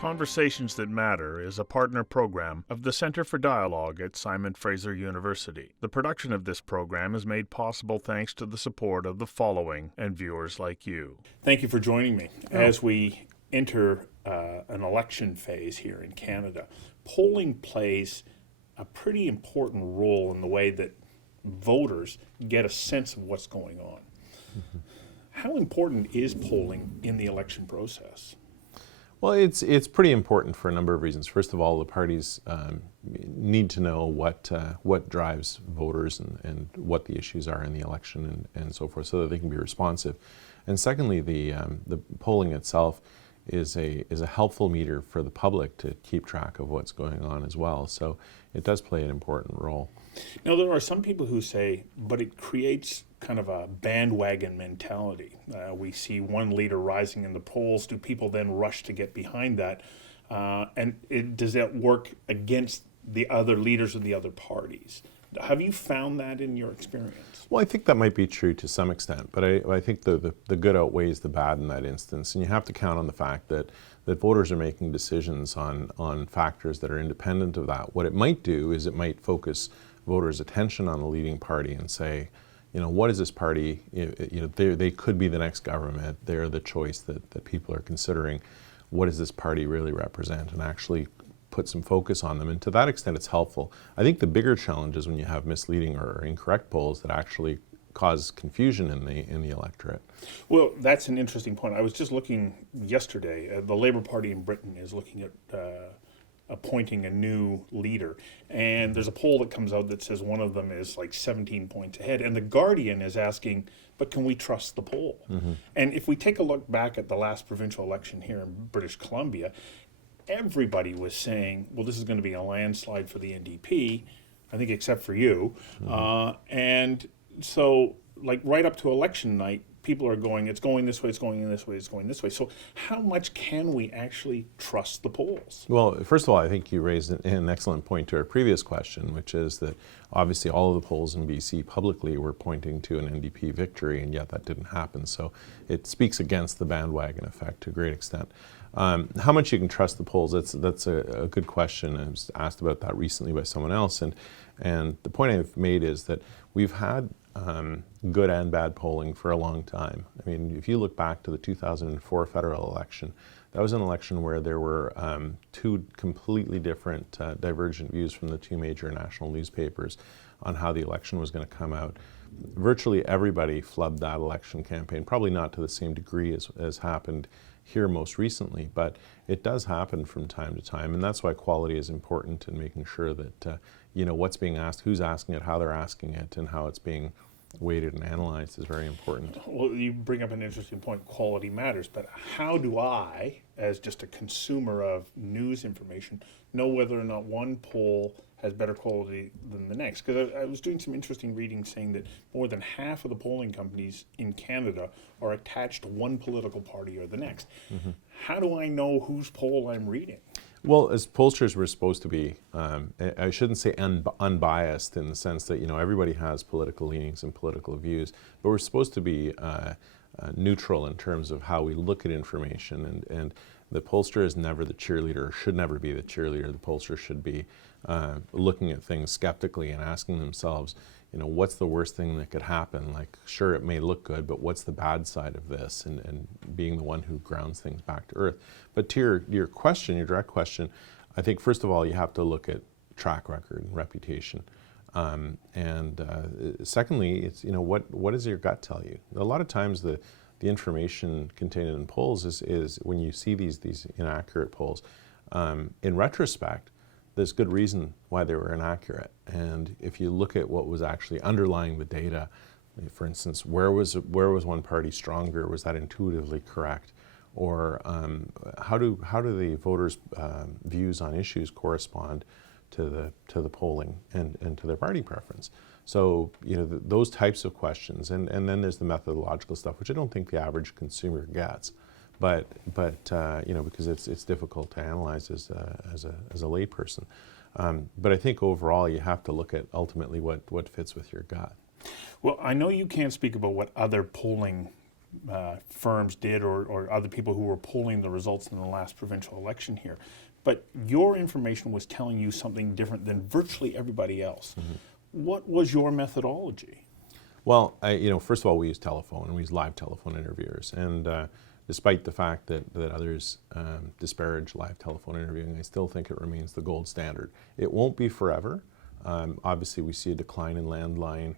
Conversations That Matter is a partner program of the Center for Dialogue at Simon Fraser University. The production of this program is made possible thanks to the support of the following and viewers like you. Thank you for joining me as we enter an election phase here in Canada. Polling plays a pretty important role in the way that voters get a sense of what's going on. Mm-hmm. How important is polling in the election process? Well, it's pretty important for a number of reasons. First of all, the parties need to know what drives voters and what the issues are in the election and so forth, so that they can be responsive. And secondly, the polling itself is a helpful meter for the public to keep track of what's going on as well. So it does play an important role. Now, there are some people who say, but it creates kind of a bandwagon mentality. We see one leader rising in the polls. Do people then rush to get behind that? Does that work against the other leaders of the other parties? Have you found that in your experience? Well, I think that might be true to some extent, but I think the good outweighs the bad in that instance. And you have to count on the fact that voters are making decisions on factors that are independent of that. What it might do is it might focus voters' attention on the leading party and say, what is this party? They could be the next government. They're the choice that people are considering. What does this party really represent? And actually put some focus on them. And to that extent, it's helpful. I think the bigger challenge is when you have misleading or incorrect polls that actually cause confusion in the electorate. Well, that's an interesting point. I was just looking yesterday. The Labour Party in Britain is looking at appointing a new leader, and there's a poll that comes out that says one of them is like 17 points ahead, and the Guardian is asking, but can we trust the poll? Mm-hmm. And if we take a look back at the last provincial election here in British Columbia, everybody was saying, well, this is going to be a landslide for the NDP, I think except for you. Mm-hmm. And so like right up to election night, people are going, it's going this way, it's going this way, it's going this way. So how much can we actually trust the polls? Well, first of all, I think you raised an excellent point to our previous question, which is that obviously all of the polls in BC publicly were pointing to an NDP victory, and yet that didn't happen. So it speaks against the bandwagon effect to a great extent. How much you can trust the polls, that's a good question. I was asked about that recently by someone else, and the point I've made is that we've had good and bad polling for a long time. I mean, if you look back to the 2004 federal election, that was an election where there were two completely different divergent views from the two major national newspapers on how the election was going to come out. Virtually everybody flubbed that election campaign, probably not to the same degree as happened here most recently, but it does happen from time to time, and that's why quality is important in making sure that what's being asked, who's asking it, how they're asking it, and how it's being weighted and analyzed is very important. Well, you bring up an interesting point. Quality matters, but how do I, as just a consumer of news information, know whether or not one poll has better quality than the next? Because I was doing some interesting reading saying that more than half of the polling companies in Canada are attached to one political party or the next. Mm-hmm. How do I know whose poll I'm reading? Well, as pollsters, we're supposed to be, I shouldn't say unbiased in the sense that, everybody has political leanings and political views, but we're supposed to be neutral in terms of how we look at information. And the pollster is never the cheerleader, or should never be the cheerleader. The pollster should be looking at things skeptically and asking themselves, what's the worst thing that could happen? Like, sure, it may look good, but what's the bad side of this? And being the one who grounds things back to earth. But to your question, your direct question, I think first of all, you have to look at track record and reputation. Secondly, it's, what does your gut tell you? A lot of times the information contained in polls is when you see these inaccurate polls, in retrospect, there's good reason why they were inaccurate. And if you look at what was actually underlying the data, for instance, where was one party stronger? Was that intuitively correct? Or how do the voters' views on issues correspond to the polling and to their party preference? So those types of questions, and then there's the methodological stuff, which I don't think the average consumer gets. But because it's difficult to analyze as a layperson. But I think overall you have to look at ultimately what fits with your gut. Well, I know you can't speak about what other polling firms did, or other people who were polling the results in the last provincial election here. But your information was telling you something different than virtually everybody else. What was your methodology? Well, first of all, we use telephone, and we use live telephone interviewers. And despite the fact that others disparage live telephone interviewing, I still think it remains the gold standard. It won't be forever. Obviously, we see a decline in landline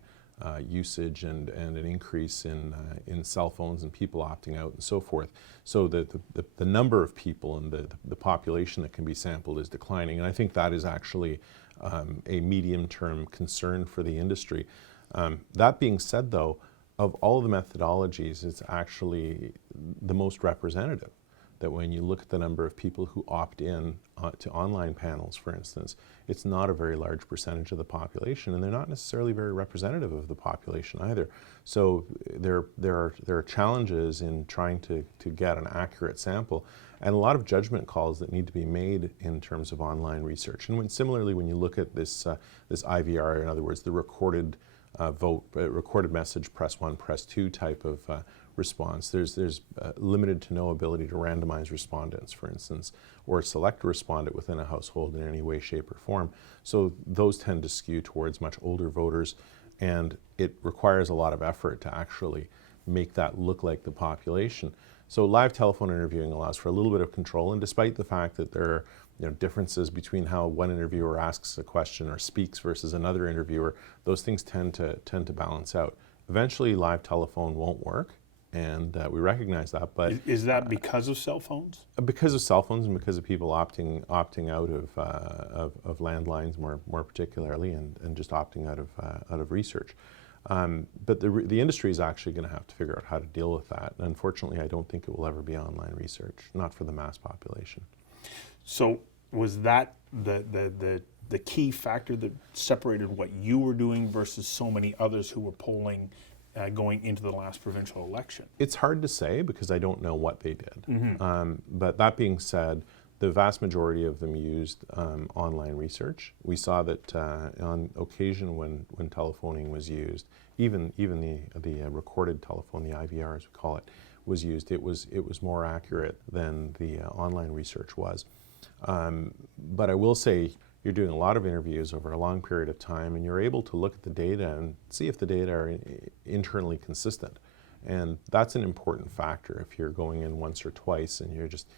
usage and an increase in cell phones and people opting out and so forth. So the number of people and the population that can be sampled is declining. And I think that is actually a medium-term concern for the industry. That being said, though, of all of the methodologies, it's actually the most representative. That when you look at the number of people who opt in to online panels, for instance, it's not a very large percentage of the population, and they're not necessarily very representative of the population either. So there are challenges in trying to get an accurate sample, and a lot of judgment calls that need to be made in terms of online research. And similarly, when you look at this IVR, in other words, the recorded vote, recorded message, press 1, press 2 type of response. There's limited to no ability to randomize respondents, for instance, or select a respondent within a household in any way, shape, or form. So those tend to skew towards much older voters, and it requires a lot of effort to actually make that look like the population. So live telephone interviewing allows for a little bit of control, and despite the fact that there are differences between how one interviewer asks a question or speaks versus another interviewer, those things tend to balance out. Eventually, live telephone won't work, and we recognize that. But is that because of cell phones? Because of cell phones, and because of people opting out of landlines more particularly, and just opting out of research. But the industry is actually going to have to figure out how to deal with that. And unfortunately, I don't think it will ever be online research, not for the mass population. So was that the key factor that separated what you were doing versus so many others who were polling going into the last provincial election? It's hard to say because I don't know what they did. But that being said, the vast majority of them used online research. We saw that on occasion when telephoning was used, even the recorded telephone, the IVR as we call it, was used, it was more accurate than the online research was. But I will say you're doing a lot of interviews over a long period of time, and you're able to look at the data and see if the data are internally consistent. And that's an important factor. If you're going in once or twice and you're just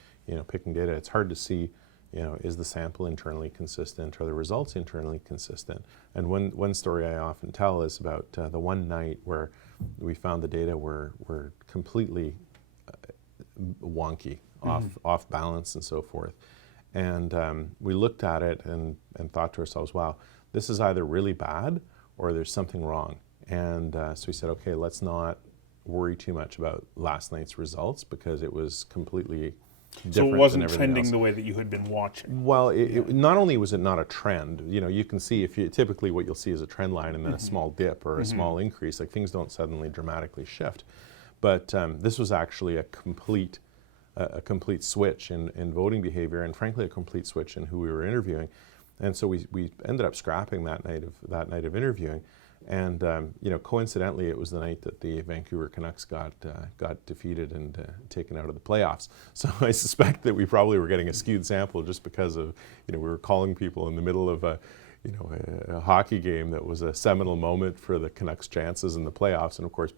picking data, it's hard to see, is the sample internally consistent? Are the results internally consistent? And one story I often tell is about the one night where we found the data were completely wonky, off balance and so forth. And we looked at it and thought to ourselves, wow, this is either really bad or there's something wrong. And so we said, okay, let's not worry too much about last night's results because it was completely different. So it wasn't than everything trending else. The way that you had been watching. Well, not only was it not a trend, you can see typically what you'll see is a trend line and then a small dip or a small increase. Like things don't suddenly dramatically shift. But this was actually a complete switch in voting behavior, and frankly a complete switch in who we were interviewing. And so we ended up scrapping that night of interviewing. And coincidentally, it was the night that the Vancouver Canucks got defeated and taken out of the playoffs. So I suspect that we probably were getting a skewed sample just because of we were calling people in the middle of a hockey game that was a seminal moment for the Canucks' chances in the playoffs. And of course,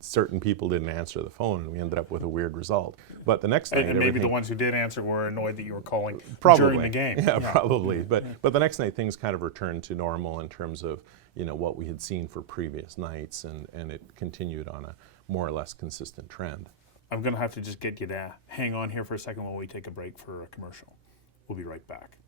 certain people didn't answer the phone, and we ended up with a weird result. But the next night, and maybe the ones who did answer were annoyed that you were calling probably during the game. Yeah, probably. But the next night, things kind of returned to normal in terms of what we had seen for previous nights, and it continued on a more or less consistent trend. I'm going to have to just get you to hang on here for a second while we take a break for a commercial. We'll be right back.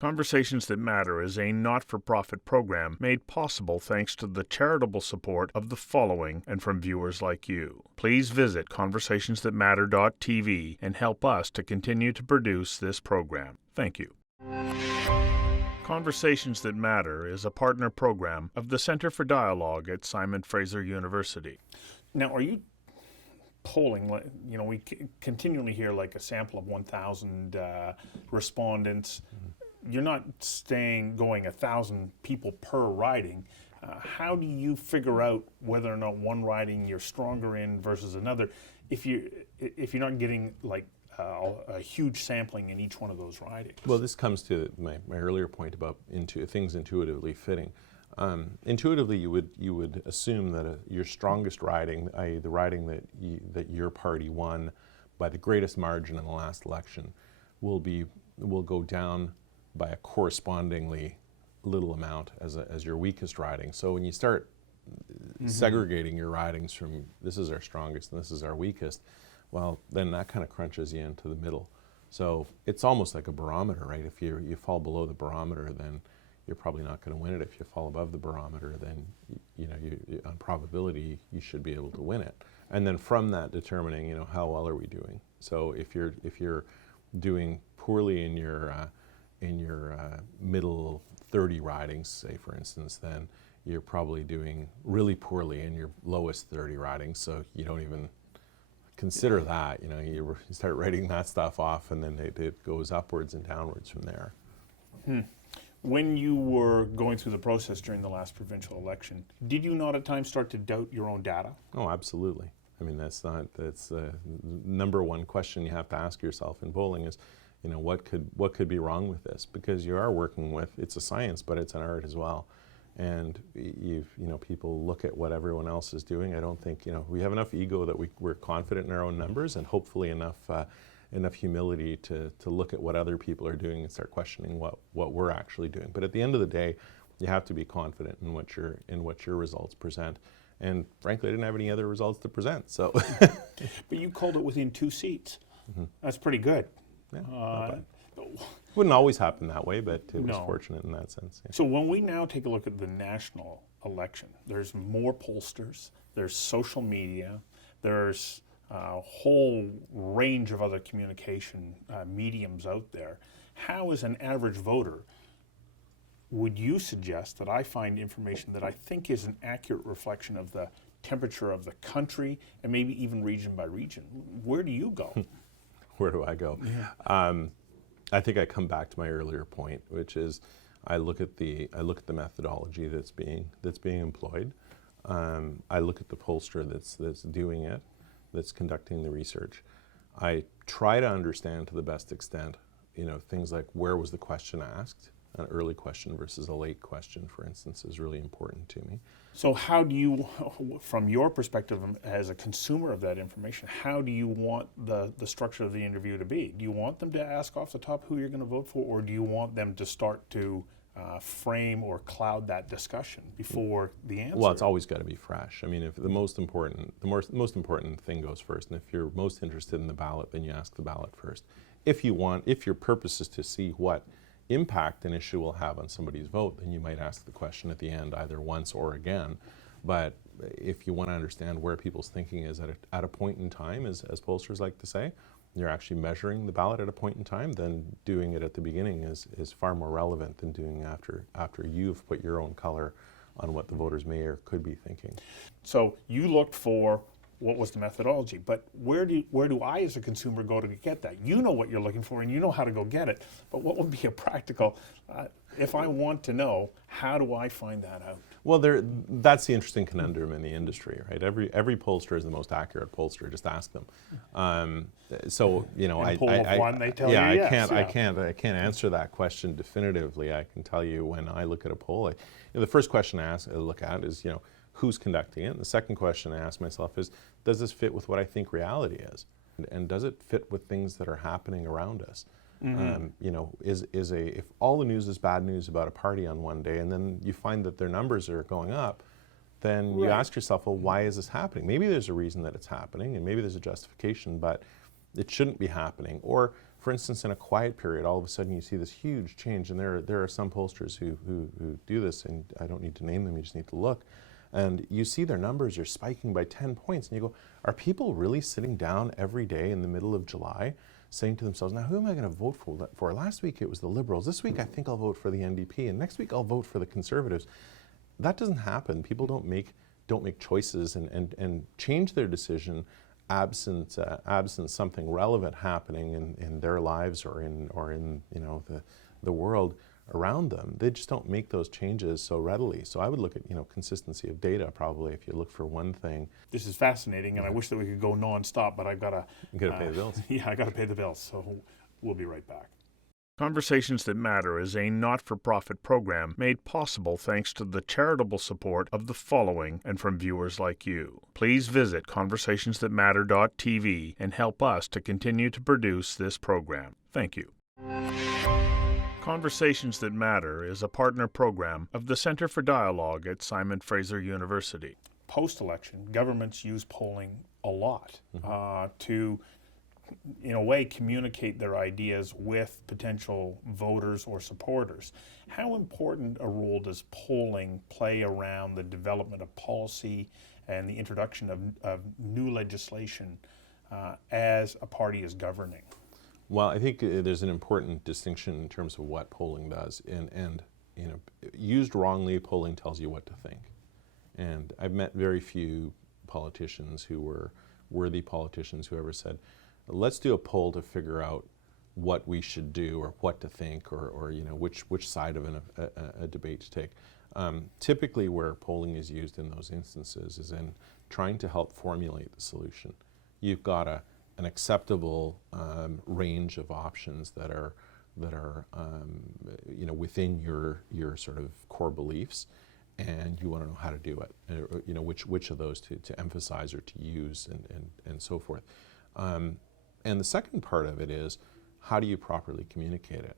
Conversations That Matter is a not-for-profit program made possible thanks to the charitable support of the following and from viewers like you. Please visit conversationsthatmatter.tv and help us to continue to produce this program. Thank you. Conversations That Matter is a partner program of the Center for Dialogue at Simon Fraser University. Now, are you polling, we continually hear like a sample of 1,000 respondents. You're not going 1,000 people per riding. How do you figure out whether or not one riding you're stronger in versus another if you're not getting like a huge sampling in each one of those ridings? Well, this comes to my earlier point about things intuitively fitting. Intuitively, you would assume that your strongest riding, i.e., the riding that your party won by the greatest margin in the last election, will go down by a correspondingly little amount as your weakest riding. So when you start segregating your ridings from this is our strongest and this is our weakest, well, then that kind of crunches you into the middle. So it's almost like a barometer, right? If you fall below the barometer, then you're probably not going to win it. If you fall above the barometer, then on probability you should be able to win it. And then from that, determining how well are we doing. So if you're doing poorly in your middle 30 ridings, say for instance, then you're probably doing really poorly in your lowest 30 ridings. So you don't even consider that. You start writing that stuff off, and then it goes upwards and downwards from there. When you were going through the process during the last provincial election, did you not at times start to doubt your own data? Oh, absolutely. I mean, that's the number one question you have to ask yourself in polling is, what could be wrong with this? Because you are working with, it's a science, but it's an art as well. And people look at what everyone else is doing. I don't think, we have enough ego that we're confident in our own numbers, and hopefully enough humility to look at what other people are doing and start questioning what we're actually doing. But at the end of the day, you have to be confident in what your results present. And frankly, I didn't have any other results to present. So, but you called it within 2 seats. That's pretty good. Yeah, wouldn't always happen that way, but it was fortunate in that sense. Yeah. So when we now take a look at the national election, there's more pollsters, there's social media, there's a whole range of other communication mediums out there. How, as an average voter, would you suggest that I find information that I think is an accurate reflection of the temperature of the country and maybe even region by region? Where do you go? Where do I go? Yeah. I think I come back to my earlier point, which is I look at the methodology that's being employed. I look at the pollster that's doing it, that's conducting the research. I try to understand to the best extent, things like where was the question asked. An early question versus a late question, for instance, is really important to me. So how do you, from your perspective as a consumer of that information, how do you want the structure of the interview to be? Do you want them to ask off the top who you're going to vote for, or do you want them to start to frame or cloud that discussion before the answer? Well, it's always got to be fresh. I mean, if the most important thing goes first, and if you're most interested in the ballot, then you ask the ballot first. If your purpose is to see what impact an issue will have on somebody's vote, then you might ask the question at the end either once or again. But if you want to understand where people's thinking is at a point in time, as pollsters like to say, you're actually measuring the ballot at a point in time, then doing it at the beginning is far more relevant than doing after you've put your own color on what the voters may or could be thinking. So you looked for what was the methodology, but where do I as a consumer go to get that? You know what you're looking for and you know how to go get it, but what would be a practical, if I want to know, how do I find that out? Well, that's the interesting conundrum in the industry, right? Every pollster is the most accurate pollster. Just ask them. So I can't answer that question definitively. I can tell you when I look at a poll, the first question I look at is who's conducting it. And the second question I ask myself is, does this fit with what I think reality is, and does it fit with things that are happening around us? If all the news is bad news about a party on one day, and then you find that their numbers are going up, then you ask yourself, well, why is this happening? Maybe there's a reason that it's happening, and maybe there's a justification, but it shouldn't be happening. Or, for instance, in a quiet period, all of a sudden you see this huge change, and there are some pollsters who do this, and I don't need to name them, you just need to look. And you see their numbers are spiking by 10 points, and you go, are people really sitting down every day in the middle of July saying to themselves, now who am I going to vote for? Last week it was the Liberals. This week I think I'll vote for the NDP, and next week I'll vote for the Conservatives. That doesn't happen. People don't make choices and change their decision absent something relevant happening in their lives or in the world around them, they just don't make those changes so readily. So I would look at, consistency of data probably if you look for one thing. This is fascinating, and I wish that we could go non-stop, but I've got to... You got to pay the bills. Yeah, I got to pay the bills, so we'll be right back. Conversations That Matter is a not-for-profit program made possible thanks to the charitable support of the following and from viewers like you. Please visit conversationsthatmatter.tv and help us to continue to produce this program. Thank you. Conversations That Matter is a partner program of the Center for Dialogue at Simon Fraser University. Post-election, governments use polling a lot to, in a way, communicate their ideas with potential voters or supporters. How important a role does polling play around the development of policy and the introduction of new legislation as a party is governing? Well, I think there's an important distinction in terms of what polling does, and used wrongly, polling tells you what to think. And I've met very few politicians who were worthy politicians who ever said, let's do a poll to figure out what we should do or what to think or which side of a debate to take. Typically where polling is used in those instances is in trying to help formulate the solution. You've got an acceptable range of options that are within your sort of core beliefs, and you want to know how to do it, which of those to emphasize or to use and so forth. And the second part of it is, how do you properly communicate it?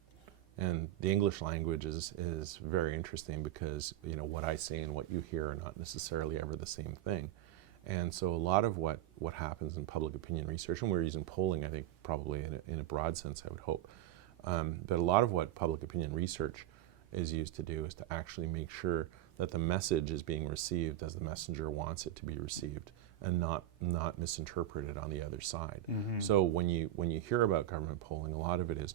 And the English language is very interesting because what I say and what you hear are not necessarily ever the same thing. And so a lot of what happens in public opinion research, and we're using polling, I think, probably in a broad sense, I would hope, but a lot of what public opinion research is used to do is to actually make sure that the message is being received as the messenger wants it to be received, and not misinterpreted on the other side. Mm-hmm. So when you hear about government polling, a lot of it is,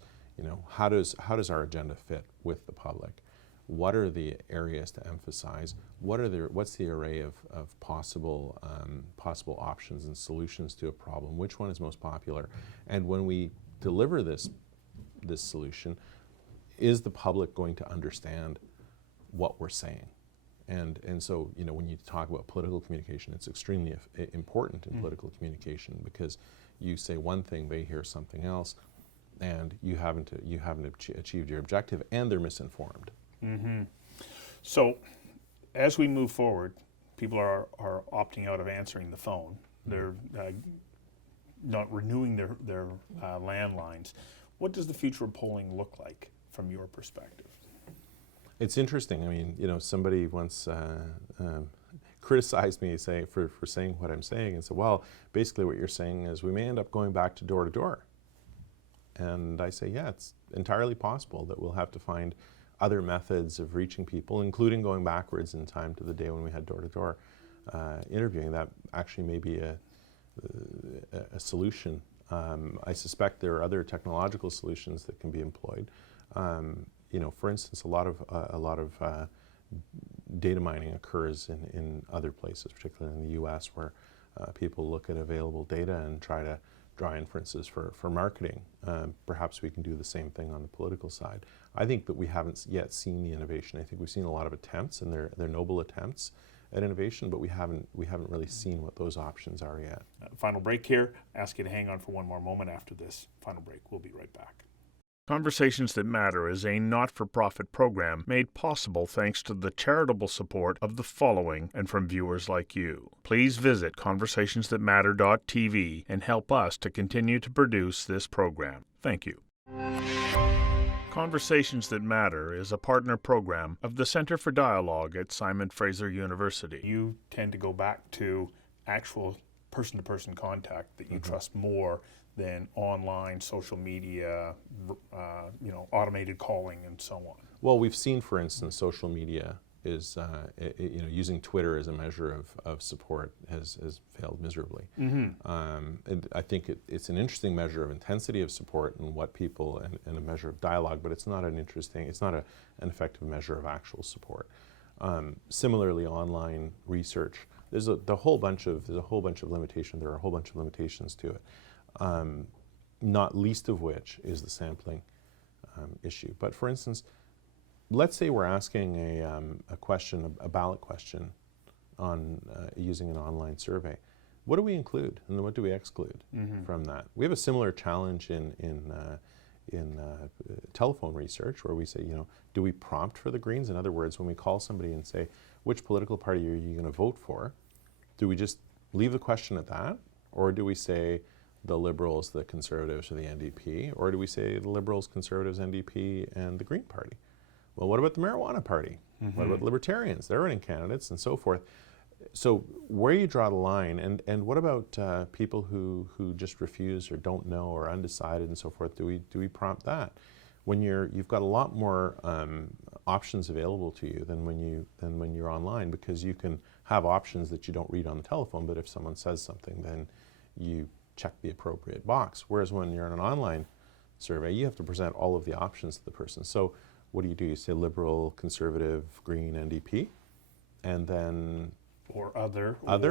how does our agenda fit with the public? What are the areas to emphasize? What's the array of possible options and solutions to a problem? Which one is most popular? And when we deliver this solution, is the public going to understand what we're saying? And so when you talk about political communication, it's extremely important in political communication, because you say one thing, they hear something else, and you haven't achieved your objective, and they're misinformed. Mm-hmm. So as we move forward, people are opting out of answering the phone. They're not renewing their landlines. What does the future of polling look like from your perspective? It's interesting. I mean, somebody once criticized me for saying what I'm saying, and said, well, basically what you're saying is we may end up going back to door. And I say, yeah, it's entirely possible that we'll have to find other methods of reaching people, including going backwards in time to the day when we had door-to-door interviewing. That actually may be a solution. I suspect there are other technological solutions that can be employed. For instance, a lot of data mining occurs in other places, particularly in the U.S., where people look at available data and try to draw inferences for marketing. Perhaps we can do the same thing on the political side. I think that we haven't yet seen the innovation. I think we've seen a lot of attempts, and they're noble attempts at innovation, but we haven't really seen what those options are yet. Final break here. Ask you to hang on for one more moment after this final break. We'll be right back. Conversations That Matter is a not-for-profit program made possible thanks to the charitable support of the following and from viewers like you. Please visit conversationsthatmatter.tv and help us to continue to produce this program. Thank you. Conversations That Matter is a partner program of the Center for Dialogue at Simon Fraser University. You tend to go back to actual person-to-person contact that you trust more than online, social media, automated calling, and so on. Well, we've seen, for instance, social media is, using Twitter as a measure of support has failed miserably. Mm-hmm. And I think it's an interesting measure of intensity of support and what people, and a measure of dialogue, but it's not an effective measure of actual support. Similarly, online research, there's a whole bunch of limitations. There are a whole bunch of limitations to it. Not least of which is the sampling issue. But for instance, let's say we're asking a question, a ballot question, on using an online survey. What do we include and what do we exclude from that? We have a similar challenge in telephone research, where we say, do we prompt for the Greens? In other words, when we call somebody and say, which political party are you going to vote for? Do we just leave the question at that? Or do we say the Liberals, the Conservatives, or the NDP? Or do we say the Liberals, Conservatives, NDP, and the Green Party? Well, what about the Marijuana Party? What about Libertarians? They're running candidates and so forth. So where you draw the line, and what about people who just refuse or don't know or undecided and so forth? Do we prompt that? When you've got a lot more options available to you than when you're online, because you can have options that you don't read on the telephone, but if someone says something, then you check the appropriate box. Whereas when you're in an online survey, you have to present all of the options to the person. So what do? You say Liberal, Conservative, Green, NDP, and then or other, and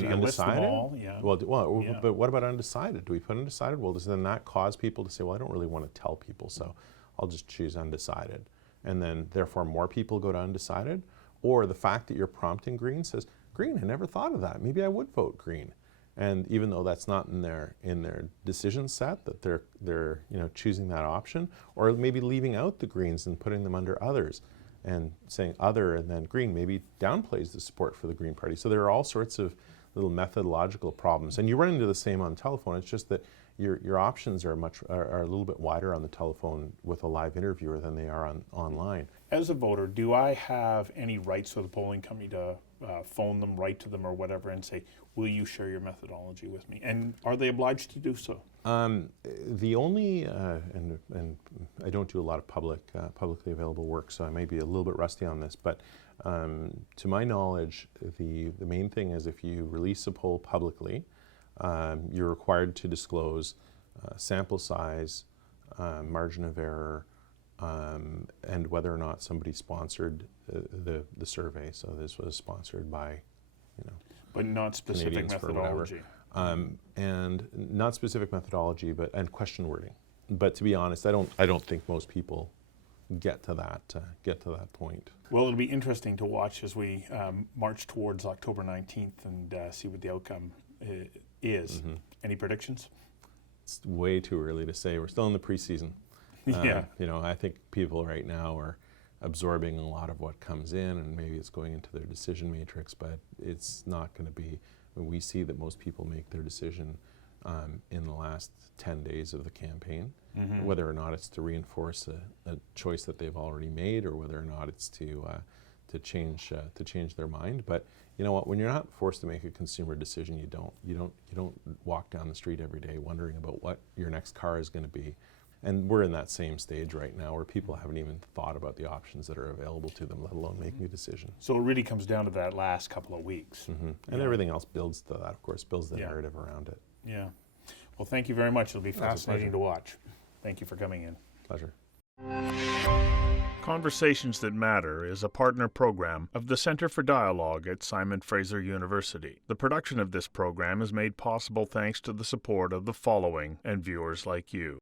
do you undecided. list them all? Yeah. Yeah. But what about undecided? Do we put undecided? Well, does then that cause people to say, well, I don't really want to tell people, so I'll just choose undecided, and then therefore more people go to undecided? Or the fact that you're prompting Green says, Green, I never thought of that. Maybe I would vote Green. And even though that's not in their decision set, that they're choosing that option, or maybe leaving out the Greens and putting them under others, and saying other and then Green maybe downplays the support for the Green Party. So there are all sorts of little methodological problems, and you run into the same on telephone. It's just that your options are a little bit wider on the telephone with a live interviewer than they are online. As a voter, do I have any rights with the polling company to phone them, write to them, or whatever, and say, will you share your methodology with me? And are they obliged to do so? The only, and I don't do a lot of publicly available work, so I may be a little bit rusty on this, but to my knowledge, the main thing is if you release a poll publicly, you're required to disclose sample size, margin of error, and whether or not somebody sponsored the survey. So this was sponsored by, but not specific Canadians methodology. And not specific methodology, and question wording. But to be honest, I don't think most people get to that point. Well, it'll be interesting to watch as we march towards October 19th and see what the outcome is. Any predictions? It's way too early to say. We're still in the preseason. Yeah. I think people right now are absorbing a lot of what comes in, and maybe it's going into their decision matrix, but it's not going to be. We see that most people make their decision in the last 10 days of the campaign, whether or not it's to reinforce a choice that they've already made, or whether or not it's to change their mind. But you know what? When you're not forced to make a consumer decision, you don't walk down the street every day wondering about what your next car is going to be. And we're in that same stage right now where people haven't even thought about the options that are available to them, let alone making a decision. So it really comes down to that last couple of weeks. And everything else builds to that, of course, builds the narrative around it. Yeah. Well, thank you very much. It'll be fascinating pleasure. to watch. Thank you for coming in. Pleasure. Conversations That Matter is a partner program of the Center for Dialogue at Simon Fraser University. The production of this program is made possible thanks to the support of the following and viewers like you.